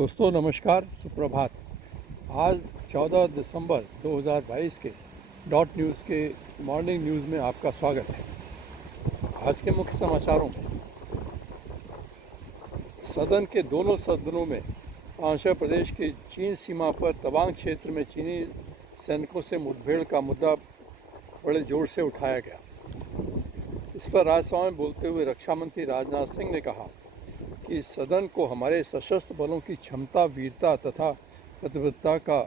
दोस्तों नमस्कार, सुप्रभात। आज 14 दिसंबर 2022 के डॉट न्यूज़ के मॉर्निंग न्यूज़ में आपका स्वागत है। आज के मुख्य समाचारों में सदन के दोनों सदनों में आंध्र प्रदेश की चीन सीमा पर तवांग क्षेत्र में चीनी सैनिकों से मुठभेड़ का मुद्दा बड़े जोर से उठाया गया। इस पर राज्यसभा में बोलते हुए रक्षा मंत्री राजनाथ सिंह ने कहा कि सदन को हमारे सशस्त्र बलों की क्षमता, वीरता तथा प्रतिबद्धता का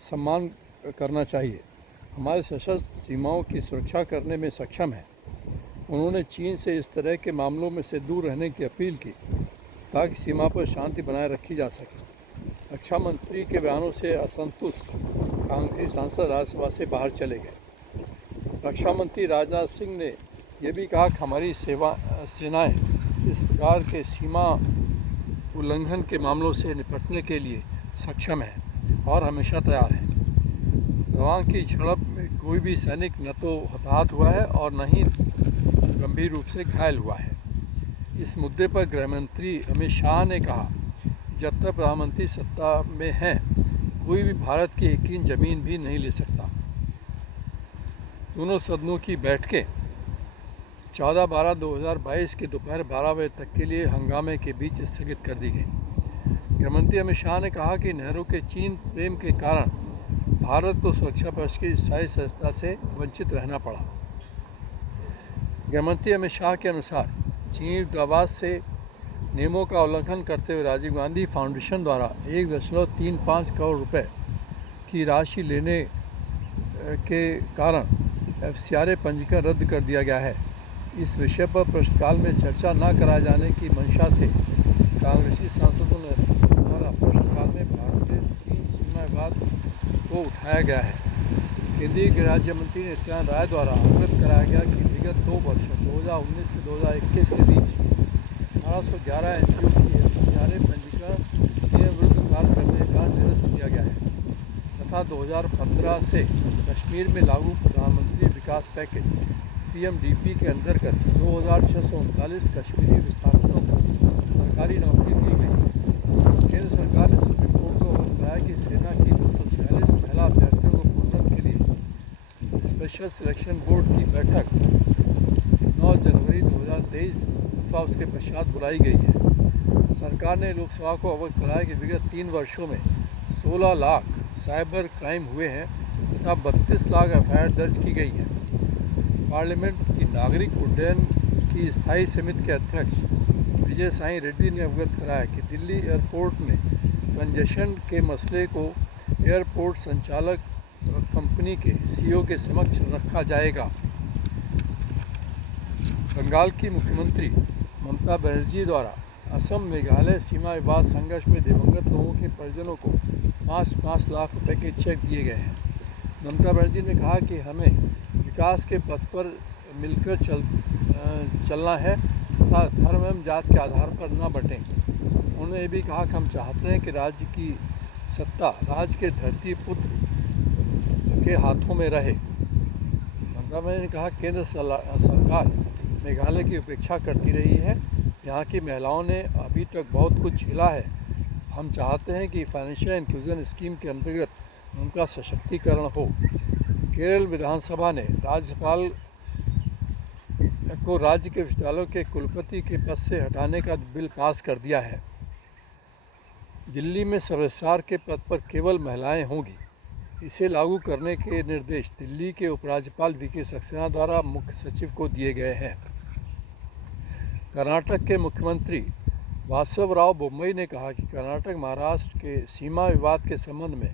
सम्मान करना चाहिए। हमारे सशस्त्र सीमाओं की सुरक्षा करने में सक्षम है। उन्होंने चीन से इस तरह के मामलों में से दूर रहने की अपील की ताकि सीमा पर शांति बनाए रखी जा सके। रक्षा मंत्री के बयानों से असंतुष्ट कांग्रेसी सांसद राज्यसभा से बाहर चले गए। रक्षा मंत्री राजनाथ सिंह ने यह भी कहा कि हमारी सेनाएं इस प्रकार के सीमा उल्लंघन के मामलों से निपटने के लिए सक्षम है और हमेशा तैयार है। तवांग की झड़प में कोई भी सैनिक न तो हताहत हुआ है और न ही गंभीर रूप से घायल हुआ है। इस मुद्दे पर गृह मंत्री अमित शाह ने कहा, जब तक प्रधानमंत्री सत्ता में हैं, कोई भी भारत की एक इंच जमीन भी नहीं ले सकता। दोनों सदनों की बैठकें 14/12/2022 के दोपहर 12 बजे तक के लिए हंगामे के बीच स्थगित कर दी गई। गृहमंत्री अमित शाह ने कहा कि नेहरू के चीन प्रेम के कारण भारत को सुरक्षा पक्ष की स्थायी सदस्यता से वंचित रहना पड़ा। गृहमंत्री अमित शाह के अनुसार चीनी दूतावास से नियमों का उल्लंघन करते हुए राजीव गांधी फाउंडेशन द्वारा 1.35 करोड़ रुपए की राशि लेने के कारण FCRA पंजीकरण रद्द कर दिया गया है। इस विषय पर प्रश्नकाल में चर्चा न कराए जाने की मंशा से कांग्रेसी सांसदों द्वारा प्रश्नकाल में भारतीय चीन सीमा विवाद को उठाया गया है। केंद्रीय गृह राज्य मंत्री नित्यानंद राय द्वारा अवगत कराया गया कि विगत 2 वर्षों 2019 से 2021 के बीच 1811 NGO की FCRA पंजीकरण नियम विरुद्ध कार्य करने का निरस्त किया गया है तथा 2015 से कश्मीर में लागू प्रधानमंत्री विकास पैकेज PMDP के अंतर्गत 2639 कश्मीरी विस्थापितों को सरकारी नौकरी दी गई। केंद्र सरकार ने सुप्रीम कोर्ट को अवगत कराया कि सेना की 246 महिला अभ्यर्थियों को प्रोन्नत के लिए स्पेशल सिलेक्शन बोर्ड की बैठक 9 जनवरी 2023 अथवा उसके पश्चात बुलाई गई है। सरकार ने लोकसभा को अवगत कराया कि विगत 3 वर्षों में 16 लाख साइबर क्राइम हुए हैं तथा 32 लाख FIR दर्ज की गई है। पार्लियामेंट की नागरिक उड्डयन की स्थायी समिति के अध्यक्ष विजय साई रेड्डी ने अवगत कराया कि दिल्ली एयरपोर्ट में कंजेशन के मसले को एयरपोर्ट संचालक कंपनी के CEO के समक्ष रखा जाएगा। बंगाल की मुख्यमंत्री ममता बनर्जी द्वारा असम मेघालय सीमा विवाद संघर्ष में दिवंगत लोगों के परिजनों को 5-5 लाख रुपए के चेक दिए गए हैं। ममता बनर्जी ने कहा कि हमें विकास के पथ पर मिलकर चलना है तथा धर्म एवं जात के आधार पर न बटें। उन्होंने ये भी कहा कि हम चाहते हैं कि राज्य की सत्ता राज्य के धरती पुत्र के हाथों में रहे। ममता बनर्जी ने कहा केंद्र सरकार मेघालय की उपेक्षा करती रही है। यहाँ की महिलाओं ने अभी तक बहुत कुछ झेला है। हम चाहते हैं कि फाइनेंशियल इंक्लूजन स्कीम के अंतर्गत उनका सशक्तिकरण हो। केरल विधानसभा ने राज्यपाल को राज्य के विश्वविद्यालयों के कुलपति के पद से हटाने का बिल पास कर दिया है। दिल्ली में सर्विसार के पद पर केवल महिलाएं होंगी। इसे लागू करने के निर्देश दिल्ली के उपराज्यपाल VK सक्सेना द्वारा मुख्य सचिव को दिए गए हैं। कर्नाटक के मुख्यमंत्री वासवराव बोम्मई ने कहा कि कर्नाटक महाराष्ट्र के सीमा विवाद के संबंध में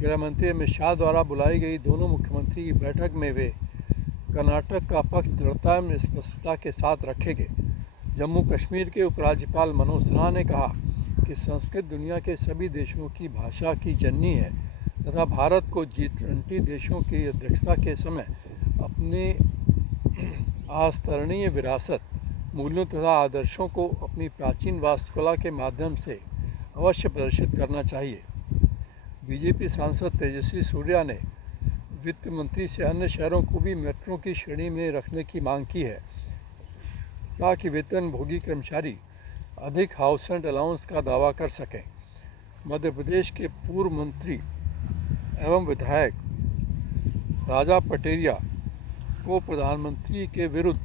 गृह मंत्री अमित शाह द्वारा बुलाई गई दोनों मुख्यमंत्री की बैठक में वे कर्नाटक का पक्ष दृढ़ता एवं स्पष्टता के साथ रखेंगे। जम्मू कश्मीर के उपराज्यपाल मनोज सिन्हा ने कहा कि संस्कृत दुनिया के सभी देशों की भाषा की जननी है तथा भारत को G20 देशों की अध्यक्षता के समय अपनी अस्तरणीय विरासत, मूल्यों तथा आदर्शों को अपनी प्राचीन वास्तुकला के माध्यम से अवश्य प्रदर्शित करना चाहिए। बीजेपी सांसद तेजस्वी सूर्या ने वित्त मंत्री से अन्य शहरों को भी मेट्रो की श्रेणी में रखने की मांग की है ताकि वेतनभोगी कर्मचारी अधिक हाउस रेंट अलाउंस का दावा कर सकें। मध्य प्रदेश के पूर्व मंत्री एवं विधायक राजा पटेरिया को प्रधानमंत्री के विरुद्ध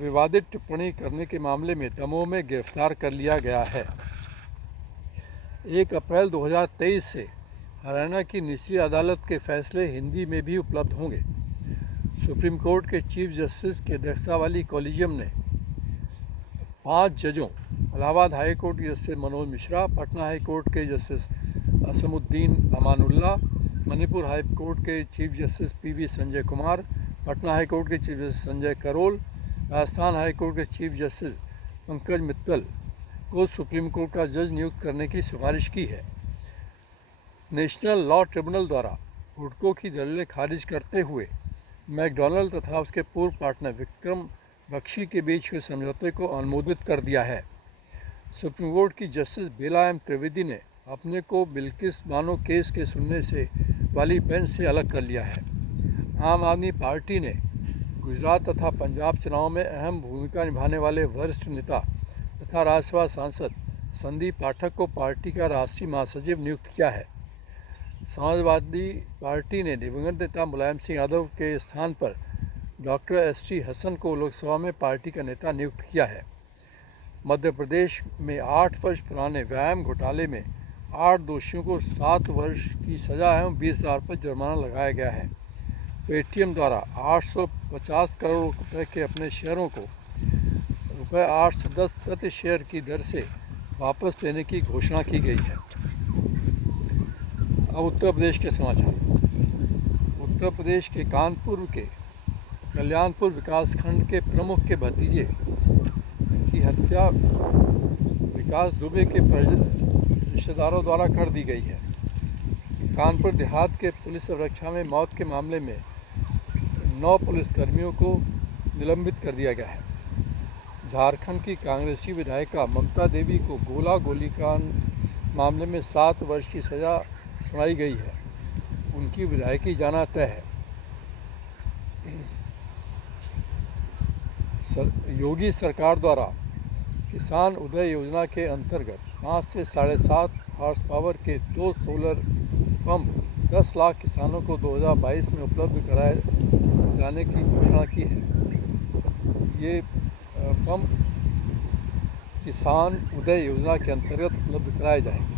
विवादित टिप्पणी करने के मामले में दमोह में गिरफ्तार कर लिया गया है। 1 अप्रैल 2023 से हरियाणा की निचली अदालत के फैसले हिंदी में भी उपलब्ध होंगे। सुप्रीम कोर्ट के चीफ जस्टिस की अध्यक्षता वाली कॉलेजियम ने 5 जजों इलाहाबाद हाई कोर्ट के justice Manoj Mishra, Patna High Court के justice Ahsanuddin Amanullah, Manipur High Court के chief justice PV Sanjay Kumar, Patna High Court के chief justice Sanjay Karol, Rajasthan High Court के चीफ जस्टिस पंकज मित्तल को सुप्रीम कोर्ट का जज नियुक्त करने की सिफारिश की है। नेशनल लॉ ट्रिब्यूनल द्वारा हुडको की दलीलें खारिज करते हुए मैकडॉनल्ड तथा उसके पूर्व पार्टनर विक्रम बख्शी के बीच हुए समझौते को अनुमोदित कर दिया है। सुप्रीम कोर्ट की जस्टिस बेला M त्रिवेदी ने अपने को बिल्किस बानो केस के सुनने से वाली बेंच से अलग कर लिया है। आम आदमी पार्टी ने गुजरात तथा पंजाब चुनाव में अहम भूमिका निभाने वाले वरिष्ठ नेता तथा राज्यसभा सांसद संदीप पाठक को पार्टी का राष्ट्रीय महासचिव नियुक्त किया है। समाजवादी पार्टी ने दिवंगत नेता मुलायम सिंह यादव के स्थान पर डॉक्टर ST हसन को लोकसभा में पार्टी का नेता नियुक्त किया है। मध्य प्रदेश में 8 वर्ष पुराने व्यायाम घोटाले में 8 दोषियों को 7 वर्ष की सज़ा एवं 20,000 रुपये जुर्माना लगाया गया है। पेटीएम द्वारा 850 करोड़ रुपये के अपने शेयरों को रुपये 810 प्रति शेयर की दर से वापस लेने की घोषणा की गई है। अब उत्तर प्रदेश के समाचार। उत्तर प्रदेश के कानपुर के कल्याणपुर विकासखंड के प्रमुख के भतीजे की हत्या विकास दुबे के रिश्तेदारों द्वारा कर दी गई है। कानपुर देहात के पुलिस सुरक्षा में मौत के मामले में 9 पुलिसकर्मियों को निलंबित कर दिया गया है। झारखंड की कांग्रेसी विधायिका ममता देवी को गोलीकांड मामले में 7 वर्ष की सज़ा सुनाई गई है। उनकी विधायकी जाना तय है। योगी सरकार द्वारा किसान उदय योजना के अंतर्गत 5 से 7.5 हॉर्स पावर के 2 सोलर पंप 10 लाख किसानों को 2022 में उपलब्ध कराए जाने की घोषणा की है। ये पंप किसान उदय योजना के अंतर्गत उपलब्ध कराए जाएंगे।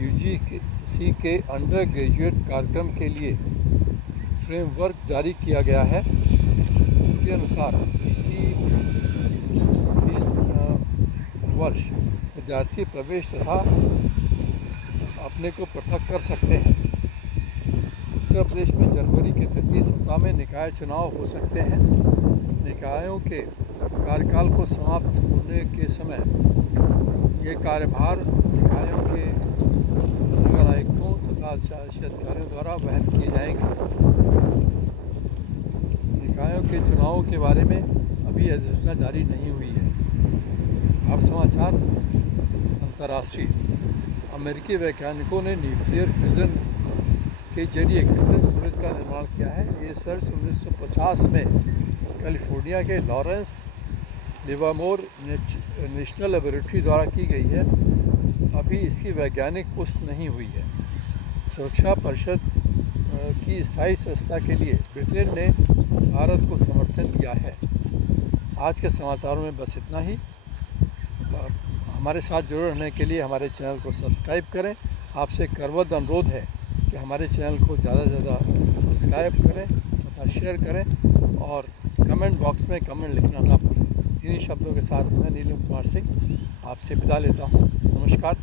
UGC के अंडर ग्रेजुएट कार्यक्रम के लिए फ्रेमवर्क जारी किया गया है। इसके अनुसार इसी वर्ष विद्यार्थी प्रवेश तथा अपने को पृथक कर सकते हैं। उत्तर प्रदेश में जनवरी के तृतीय सप्ताह में निकाय चुनाव हो सकते हैं। निकायों के कार्यकाल को समाप्त होने के समय ये कार्यभार निकायों के नगर आयुक्तों तथा शासी अधिकारियों द्वारा वहन किए जाएंगे। निकायों के चुनावों के बारे में अभी अधिसूचना जारी नहीं हुई है। अब समाचार अंतर्राष्ट्रीय। अमेरिकी वैज्ञानिकों ने न्यूक्लियर फ्यूजन के जरिए कृत्रिम सूरज का निर्माण किया है। ये सर्च 1950 में कैलिफोर्निया के लॉरेंस लिवरमोर नेशनल लेबोरेटरी द्वारा की गई है। अभी इसकी वैज्ञानिक पुष्टि नहीं हुई है। सुरक्षा परिषद की स्थायी संस्था के लिए ब्रिटेन ने भारत को समर्थन दिया है। आज के समाचारों में बस इतना ही। हमारे साथ जुड़े रहने के लिए हमारे चैनल को सब्सक्राइब करें। आपसे करवत अनुरोध है कि हमारे चैनल को ज़्यादा से ज़्यादा सब्सक्राइब करें तथा शेयर करें और कमेंट बॉक्स में कमेंट लिखना ना भूलें। इन्हीं शब्दों के साथ मैं नीलम कुमार सिंह आपसे विदा लेता हूँ। नमस्कार।